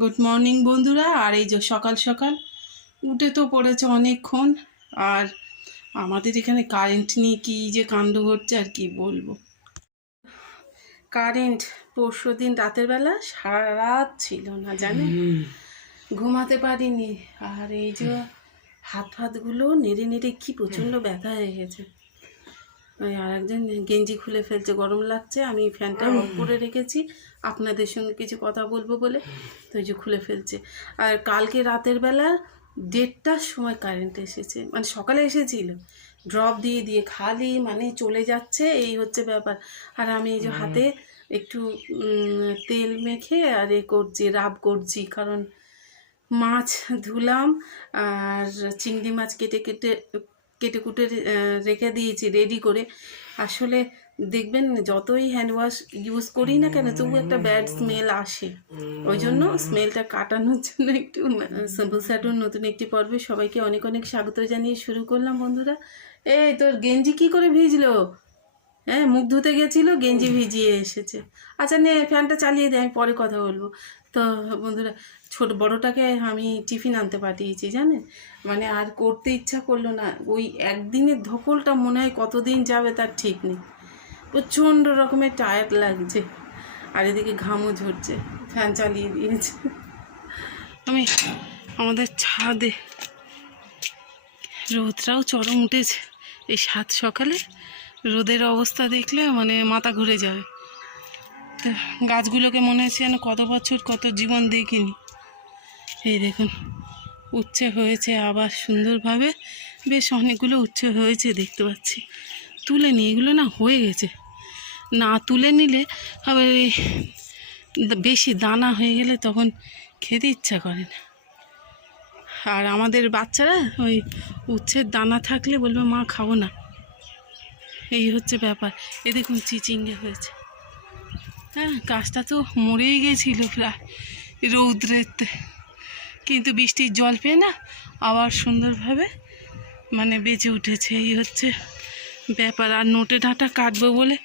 Good morning বন্ধুরা। আর এই যে সকাল সকাল উঠে তো পড়েছে অনেকক্ষণ। আর আমাদের এখানে কারেন্ট নিয়ে কী যে কাণ্ড ঘটছে আর কি বলবো। কারেন্ট পরশুদিন রাতের বেলা সারা রাত ছিল না, জানেন, ঘুমাতে পারিনি। আর এই যে হাত ফাতগুলো নেড়ে নেড়ে কি প্রচণ্ড ব্যথা হয়ে গেছে। ওই আর একজন গেঞ্জি খুলে ফেলছে, গরম লাগছে। আমি ফ্যানটা অফ করে রেখেছি আপনাদের সঙ্গে কিছু কথা বলবো বলে, তো এই যে খুলে ফেলছে। আর কালকে রাতের বেলা 1:30টার সময় কারেন্ট এসেছে, মানে সকালে এসেছিল, ড্রপ দিয়ে দিয়ে খালি মানে চলে যাচ্ছে, এই হচ্ছে ব্যাপার। আর আমি এই যে হাতে একটু তেল মেখে আর করছি, রাব করছি, কারণ মাছ ধুলাম আর চিংড়ি মাছ কেটে কেটে কেটে কুটে রেখে দিয়েছি রেডি করে। আসলে দেখবেন যতই হ্যান্ড ওয়াশ ইউজ করি না কেন তবু একটা ব্যাড স্মেল আসে। ওই জন্য স্মেলটা কাটানোর জন্য একটু সিম্পল স্যাটুর নতুন একটি পর্বে সবাইকে অনেক অনেক স্বাগত জানিয়ে শুরু করলাম বন্ধুরা। এই তোর গেঞ্জি কি করে ভিজলো? হ্যাঁ, মুখ ধুতে গেছিলো, গেঞ্জি ভিজিয়ে এসেছে। আচ্ছা নে, ফ্যানটা চালিয়ে দে, আমি পরে কথা বলবো। তো বন্ধুরা, বড়টাকে আমি টিফিন আনতে পাঠিয়েছি, জানেন, মানে আর করতে ইচ্ছা করলো না। ওই একদিনের ধকলটা মনে হয় কতদিন যাবে তার ঠিক নেই। প্রচণ্ড রকমের টায়ার্ড লাগছে, আর এদিকে ঘামও ঝরছে। ফ্যান চালিয়ে দিয়েছে। আমি আমাদের ছাদে রোদটাও চরম উঠেছে। এই সাত সকালে রোদের অবস্থা দেখলে মানে মাথা ঘুরে যাবে। গাছগুলোকে মনে হচ্ছে যেন কত বছর কত জীবন দেখিনি। এই দেখুন, উচ্ছে হয়েছে আবার সুন্দরভাবে, বেশ অনেকগুলো উচ্ছে হয়েছে দেখতে পাচ্ছি। তুলে নিই, এগুলো না হয়ে গেছে, না তুলে নিলে আবার এই বেশি দানা হয়ে গেলে তখন খেতে ইচ্ছা করে না। আর আমাদের বাচ্চারা ওই উচ্ছের দানা থাকলে বলবে মা খাবো না, এই হচ্ছে ব্যাপার। এ দেখুন চিচিঙ্গে হয়েছে। হ্যাঁ, গাছটা তো মরেই গেছিল প্রায় রৌদ্রেতে, কিন্তু বৃষ্টির জল পেয়ে না আবার সুন্দরভাবে মানে বেঁচে উঠেছে, এই হচ্ছে ব্যাপার। আর নোটে ডাঁটা কাটবো বলে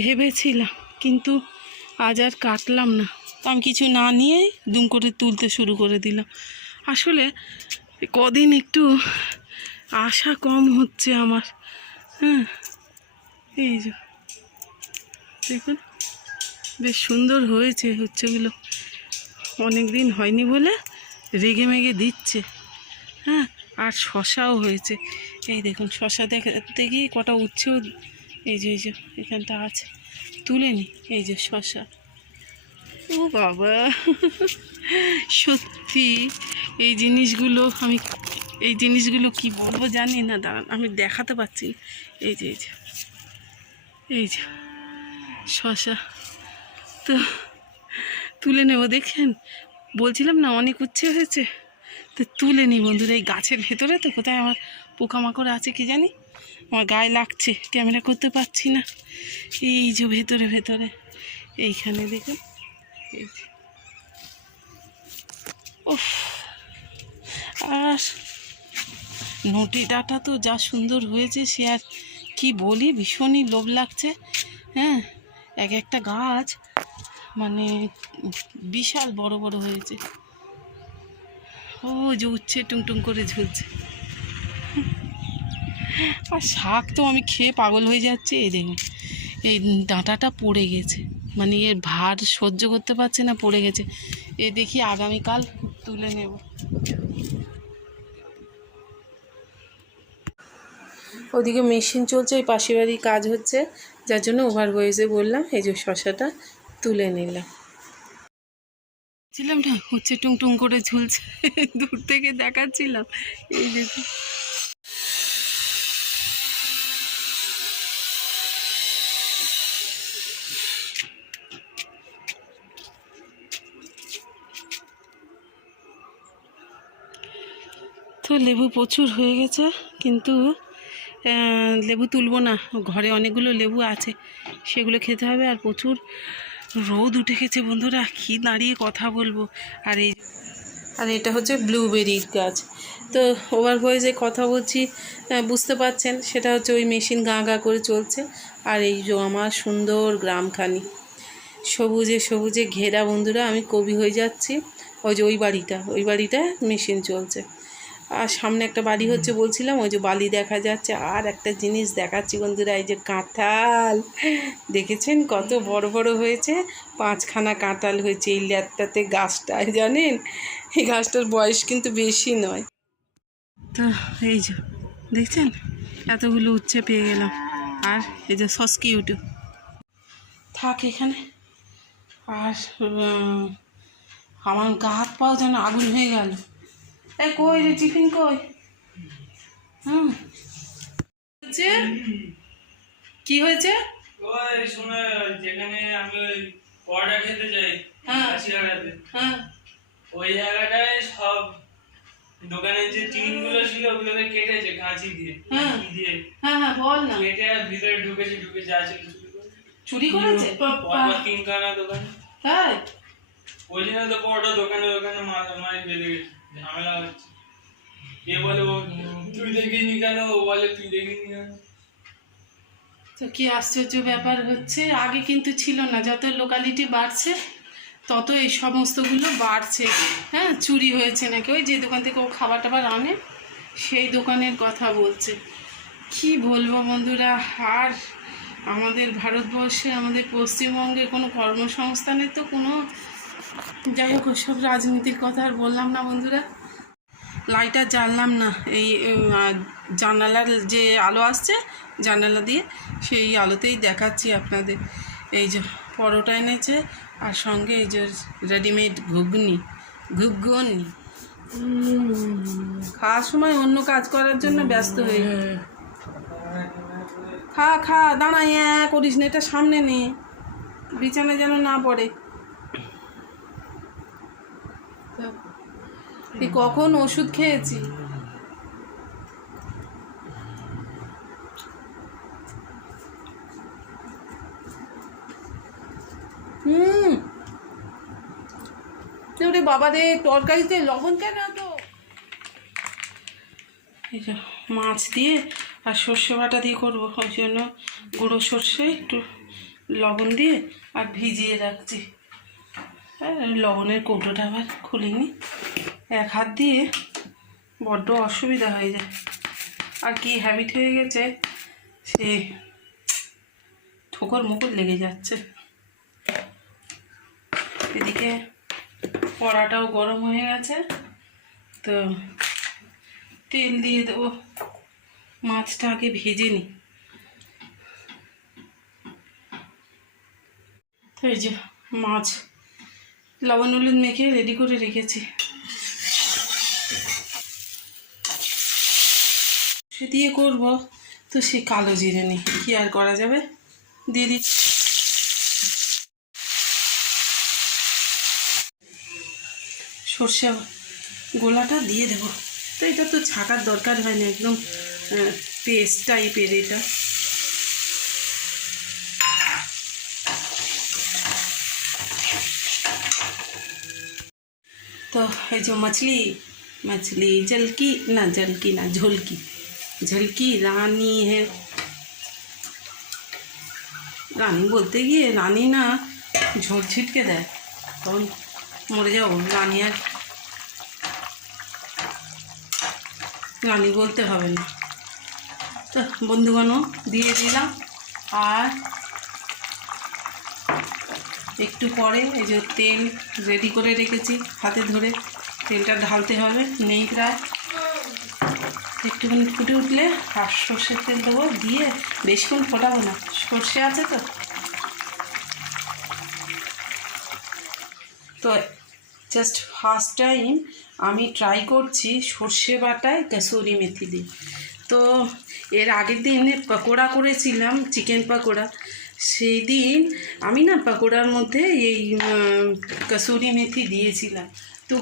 ভেবেছিলাম, কিন্তু আজ আর কাটলাম না। তো আমি কিছু না নিয়েই দুম করে তুলতে শুরু করে দিলাম। আসলে কদিন একটু আশা কম হচ্ছে আমার। হ্যাঁ, এই যে দেখুন বেশ সুন্দর হয়েছে হচ্ছেগুলো, অনেক দিন হয়নি বলে রেগে মেগে দিচ্ছে। হ্যাঁ, আর শশাও হয়েছে, এই দেখুন শশা দেখতে গিয়ে কটা উচ্ছেও এই যে এখানটা আছে, তুলে নি। এই যে শশা, ও বাবা, সত্যি এই জিনিসগুলো কি বলবো জানি না, দাঁড়ান আমি দেখাতে পারছি না। এই যে শশা তো তুলে নেব। দেখেন, বলছিলাম না অনেক উচ্ছে হয়েছে, তো তুলে নিই বন্ধুরা। এই গাছের ভেতরে তো কোথায় আমার পোকামাকড় আছে কি জানি, আমার গায়ে লাগছে, ক্যামেরা করতে পারছি না। এই যে ভেতরে এইখানে দেখুন, এই যে ওফ, আর নটি ডাঁটা তো যা সুন্দর হয়েছে সে আর কি বলি, ভীষণই লোভ লাগছে। হ্যাঁ, এক একটা গাছ মানে বিশাল বড় বড় হয়েছে। ও যে উচ্ছে টুংটুং করে ঝুলছে। আর শাক তো আমি খেয়ে পাগল হয়ে যাচ্ছি। এই দেখুন, এই ডাঁটাটা পড়ে গেছে, মানে এর ভার সহ্য করতে পারছে না, পড়ে গেছে। এ দেখি আগামীকাল তুলে নেব। ওদিকে মেশিন চলছে, ওই পাশের বাড়ির কাজ হচ্ছে, যার জন্য ওভার ভয়েসে বললাম। এই যে শশাটা তুলে নিলাম, ছিলাম না হচ্ছে টুংটুং করে ঝুলছে, দূর থেকে দেখাচ্ছিলাম। এই দেখুন, তো লেবু প্রচুর হয়ে গেছে, কিন্তু লেবু তুলবো না, ঘরে অনেকগুলো লেবু আছে, সেগুলো খেতে হবে। আর প্রচুর রোদ উঠে গেছে বন্ধুরা, কি দাঁড়িয়ে কথা বলবো। আর এটা হচ্ছে ব্লুবেরির গাছ। তো ওভার ভয়েসে কথা বলছি, বুঝতে পারছেন, সেটা হচ্ছে ওই মেশিন গা গা করে চলছে। আর এই যে আমার সুন্দর গ্রামখানি, সবুজে সবুজে ঘেরা বন্ধুরা, আমি কবি হয়ে যাচ্ছি। ওই যে ওই বাড়িটা মেশিন চলছে, আর সামনে একটা বাড়ি হচ্ছে বলছিলাম, ওই যে বালি দেখা যাচ্ছে। আর একটা জিনিস দেখাচ্ছি বন্ধুরা, এই যে কাঁঠাল দেখেছেন কত বড় বড় হয়েছে, 5খানা কাঁঠাল হয়েছে এই ল্যাটটাতে গাছটায়, জানেন এই গাছটার বয়স কিন্তু বেশি নয়। তো এই যে দেখছেন এতগুলো উচ্ছে পেয়ে গেলাম। আর এই যে সসকিউটু থাক এখানে। আর আমার গা হাত পাও যেন আগুন হয়ে গেল। এই কই রে টিফিন কই? হচ্ছে কি হয়েছে? ওই শোনা, যেখানে আমি পরোটা খেতে যাই কাশিয়াড়াতে, ওই জায়গাটায় সব দোকানের যে টিনগুলো ছিল ওগুলোকে কেটেছে কাঁচি দিয়ে, বল না। কেটে ভিতরে ঢুকে যা ছিল চুরি করেছে। 3খানা দোকান। তাই ওই জন্য তো পরোটা দোকানে মারি বেঁধে গেছে, ঝামেলা হচ্ছে। এ বলে তুই দেখিনি কেন, ও বলে তুই দেখিনি কেন। তো কি আশ্চর্য ব্যাপার হচ্ছে, আগে কিন্তু ছিল না। যত লোকালিটি বাড়ছে তত এই সমস্তগুলো বাড়ছে। হ্যাঁ, চুরি হয়েছে নাকি, ওই যে দোকান থেকে ও খাবার টাবার আনে সেই দোকানের কথা বলছে। কি বলবো বন্ধুরা, আর আমাদের ভারতবর্ষে, আমাদের পশ্চিমবঙ্গে কোনো কর্মসংস্থানের তো কোনো, যাই হোক সব রাজনীতির কথা আর বললাম না বন্ধুরা। লাইটটা জ্বাললাম না, এই জানালার যে আলো আসছে জানালা দিয়ে, সেই আলোতেই দেখাচ্ছি আপনাদের। এই যে পরোটা এনেছে, আর সঙ্গে এই যে রেডিমেড ঘুগনি। খাওয়ার সময় অন্য কাজ করার জন্য ব্যস্ত হয়ে গেছে। খা দাঁড়াই করিস না, এটা সামনে নে, বিছানায় যেন না পড়ে। কখন ওষুধ খেয়েছি। ওরে বাবা রে, তরকারিতে লবণ কেন তো। এই যে মাছ দিয়ে আর সর্ষে বাটা দিয়ে করবো, ওই জন্য গুঁড়ো সর্ষে একটু লবণ দিয়ে আর ভিজিয়ে রাখছি। লবণের কৌটোটা আবার খুলিনি, এক হাত দিয়ে বড্ড অসুবিধা হয়ে যায়। আর কি হ্যাবিট হয়ে গেছে, সে ঠোকর মুকুর লেগে যাচ্ছে। এদিকে কড়াটাও গরম হয়ে গেছে, তো তেল দিয়ে দেবো। মাছটা আগে ভেজে নিই। তো এই যে মাছ লবণ হলুদ মেখে রেডি করে রেখেছি। সে দিয়ে করবো, তো সে কালো জিরে নেই, কি আর করা যাবে, দিয়ে দিচ্ছি। সর্ষে গোলাটা দিয়ে দেবো। তো এটা তো ছাকার দরকার হয় না, একদম পেস্ট টাইপের এটা। तो ये जो मछली झलकी ना झलकी रानी है। रानी बोलते गए रानी ना झोल छिटके देय तो मरे जाओ। रानी बोलते हबे ना। तो बंधुगणों दिए दिलाम और একটু পরে এই যে তেল রেডি করে রেখেছি, হাতে ধরে তেলটা ঢালতে হবে, নেই প্রায়। একটুখানি ফুটে উঠলে আর সর্ষের তেল দেবো, দিয়ে বেশিক্ষণ ফোটাবো না, সর্ষে আছে তো। তো জাস্ট ফার্স্ট টাইম আমি ট্রাই করছি সর্ষে বাটায় কসুরি মেথি দিয়ে। তো এর আগের দিন পকোড়া করেছিলাম, চিকেন পকোড়া। সেই দিন আমি না পকোড়ার মধ্যে এই কসুরি মেথি দিয়েছিলাম। তো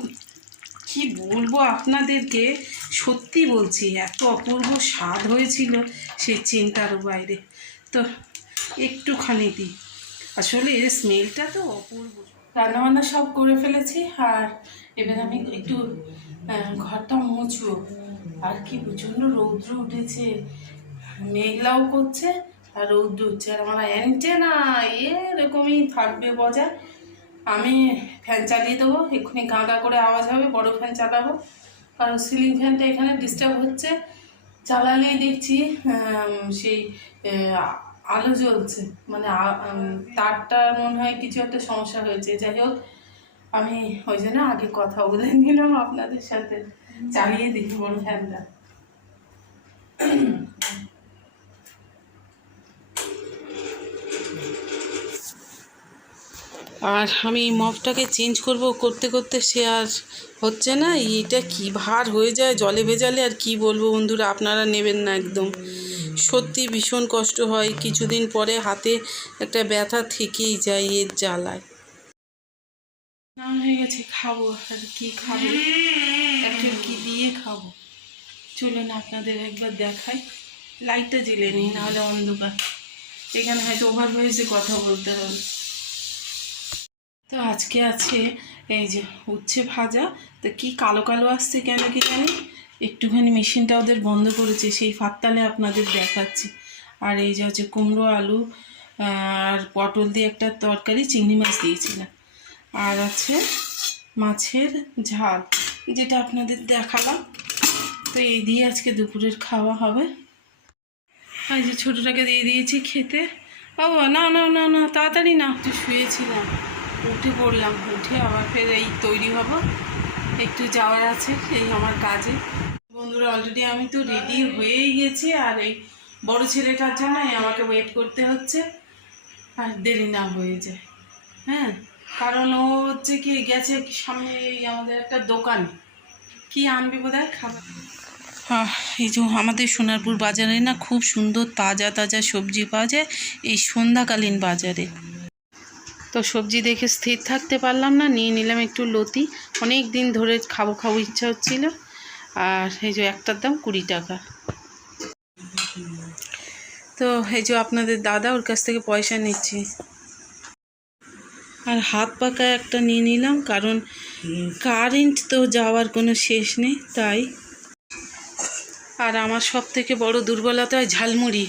কি বলবো আপনাদেরকে, সত্যি বলছি এত অপূর্ব স্বাদ হয়েছিল, সে চিন্তারও বাইরে। তো একটুখানি দিই, আসলে এর স্মেলটা তো অপূর্ব। রান্নাবান্না সব করে ফেলেছি, আর এবার আমি একটু ঘরটা মুছবো। আর কি প্রচণ্ড রৌদ্র উঠেছে, মেঘলাও করছে, আর রৌদ্র হচ্ছে, আর আমার অ্যান্টেনা এরকমই থাকবে বজায়। আমি ফ্যান চালিয়ে দেবো, এক্ষুনি গাঁদা করে আওয়াজ হবে, বড় ফ্যান চালাবো, কারণ সিলিং ফ্যানটা এখানে ডিস্টার্ব হচ্ছে। চালালেই দেখছি সেই আলো জ্বলছে, মানে তারটা মনে হয় কিছু একটা সমস্যা হয়েছে। যাই হোক, আমি ওই জন্য আগে কথা বলে নিলাম আপনাদের সাথে, চালিয়ে দেখি বড় ফ্যানটা। আর আমি মপটাকে চেঞ্জ করতে করতে সে আর হচ্ছে না, এটা কি ভার হয়ে যায় জলে ভেজালে, আর কি বলবো বন্ধুরা, আপনারা নেবেন না একদম। সত্যি ভীষণ কষ্ট হয়, কিছুদিন পরে হাতে একটা ব্যথা থেকেই যায় এর জ্বালায়। না হয়ে গেছে, খাবো, আর কি খাবো, একটা কি দিয়ে খাবো, চলুন আপনাদের একবার দেখাই। লাইটটা জ্বেলে নিই, নাহলে অন্ধকার, এখানে হয়তো ওভার ভয়েসে কথা বলতে হবে। তো আজকে আছে এই যে উচ্ছে ভাজা, তো কি কালো কালো আসছে কেন কি জানি, একটুখানি মেশিনটা ওদের বন্ধ করেছে, সেই ফাঁকতালে আপনাদের দেখাচ্ছি। আর এই যে হচ্ছে কুমড়ো আলু আর পটল দিয়ে একটা তরকারি, চিংড়ি মাছ দিয়েছিলাম, আর আছে মাছের ঝাল, যেটা আপনাদের দেখালাম। তো এই দিয়ে আজকে দুপুরের খাওয়া হবে। আর যে ছোটোটাকে দিয়ে দিয়েছি খেতে। ও না না না না, তাড়াতাড়ি না, একটু শুয়েছিলাম, উঠে পড়লাম, উঠে আবার ফের এই তৈরি হব, একটু যাওয়ার আছে এই আমার কাজে। বন্ধুরা, অলরেডি আমি তো রেডি হয়েই গেছি, আর এই বড় ছেলেটার জন্য আমাকে ওয়েট করতে হচ্ছে, আর দেরি না হয়ে যায়। হ্যাঁ, কারণ ও হচ্ছে কি গেছে সামনে আমাদের একটা দোকান, কি আনবে বোধহয় খাবার। এই যে আমাদের সোনারপুর বাজারে না খুব সুন্দর তাজা তাজা সবজি পাওয়া যায় এই সন্ধ্যাকালীন বাজারে। তো সবজি দেখে স্থির থাকতে পারলাম না, নিয়ে নিলাম একটু লতি, অনেক দিন ধরে খাবো ইচ্ছা হচ্ছিল। আর এই যে একটার দাম 20 টাকা। তো এই যে আপনাদের দাদা, ওর কাছ থেকে পয়সা নিচ্ছি। আর হাত পাকা একটা নিয়ে নিলাম, কারণ কারেন্ট তো যাওয়ার কোনো শেষ নেই, তাই। আর আমার সব থেকে বড় দুর্বলতা হয় ঝালমুড়ি,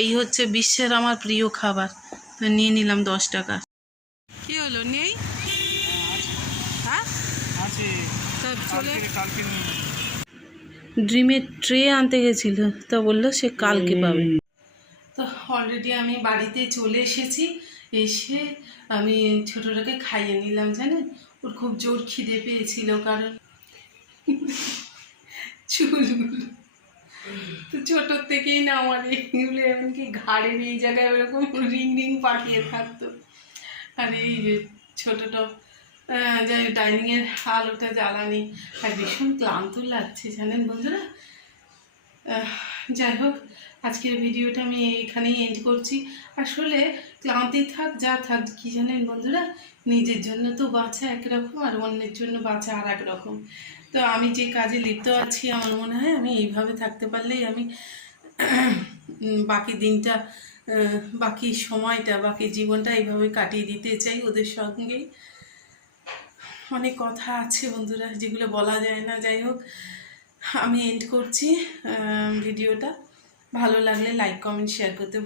এই হচ্ছে বিশ্বের আমার প্রিয় খাবার। তো নিয়ে নিলাম 10 টাকা। কি হলো, নেই? হ্যাঁ, চলে ড্রিমের ট্রে আনতে গেছিল, তা বললো সে কালকে পাবে। তো অলরেডি আমি বাড়িতে চলে এসেছি, এসে আমি ছোটোটাকে খাইয়ে নিলাম। জানেন, ওর খুব জোর খিদে পেয়েছিল, কারণ চুলগুলো তো ছোটোর থেকেই না আমার এইগুলো এমনকি ঘাড়ের এই জায়গায় ওরকম রিং রিং পাকিয়ে থাকতো। আর এই যে ছোটোটা যাই ডাইনিংয়ের আলোটা জ্বালানি, আর ভীষণ ক্লান্ত লাগছে জানেন বন্ধুরা। যাই হোক, আজকের ভিডিওটা আমি এখানেই এন্ড করছি। আসলে ক্লান্তি থাক যা থাক, কি জানেন বন্ধুরা, নিজের জন্য তো বাঁচা একরকম, আর অন্যের জন্য বাঁচা আর এক রকম। তো আমি যে কাজে লিপ্ত আছি, আমার মনে হয় আমি এইভাবে থাকতে পারলেই আমি বাকি দিনটা, বাকি সময়টা, বাকি জীবনটা এইভাবে কাটিয়ে দিতে চাই ওদের সঙ্গেই। অনেক কথা আছে বন্ধুরা, যেগুলো বলা যায় না। যাই হোক, আমি এন্ড করছি ভিডিওটা। ভালো লাগলে লাইক কমেন্ট শেয়ার করতে